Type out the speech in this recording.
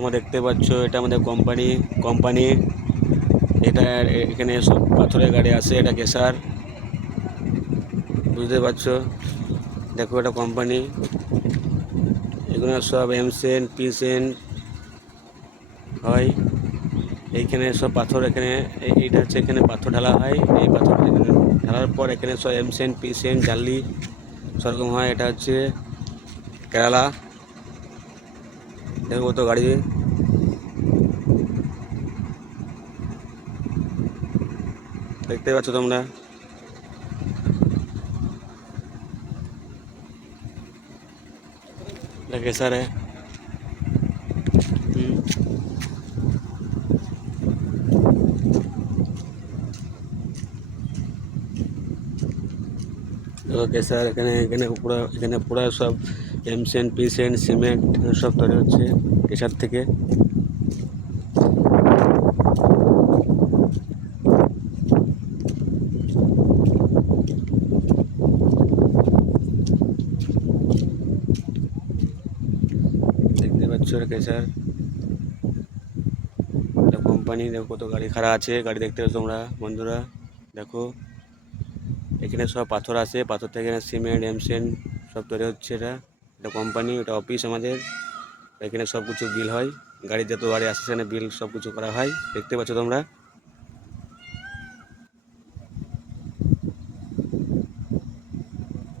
তোমরা দেখতে পাচ্ছ এটা আমাদের কোম্পানি এটা এখানে সব পাথরের গাড়ি আসে, এটা কেসার, বুঝতে পারছো। দেখো এটা কোম্পানি, এগুলো সব এমসেন পিসেন হয়। এইখানে সব পাথর, এখানে এইটা হচ্ছে এখানে পাথর ঢালা হয়। এই পাথর ঢালার পর এখানে সব এমসেন পিসেন জালি সেরকম হয়। এটা হচ্ছে কেরালা। দেখো কত গাড়ি, দেখতে পাচ্ছ তোমরা। এটা কেসার কেসার এখানে পুরো সব এমসেন পিসেন সিমেন্ট সব তৈরি হচ্ছে কেসার থেকে। দেখতে পাচ্ছ কেসার, এটা কোম্পানি। দেখো কত গাড়ি খাড়া আছে, গাড়ি দেখতে পাচ্ছ তোমরা বন্ধুরা। দেখো এখানে সব পাথর আছে, পাথর থেকে সিমেন্ট এমসেন সব তৈরি হচ্ছে। এটা কোম্পানি, এটা অফিস আমাদের। এখানে সব কিছু বিল হয়, গাড়ি যত গাড়ি আসে সেখানে বিল সব কিছু করা হয়, দেখতে পাচ্ছ তোমরা।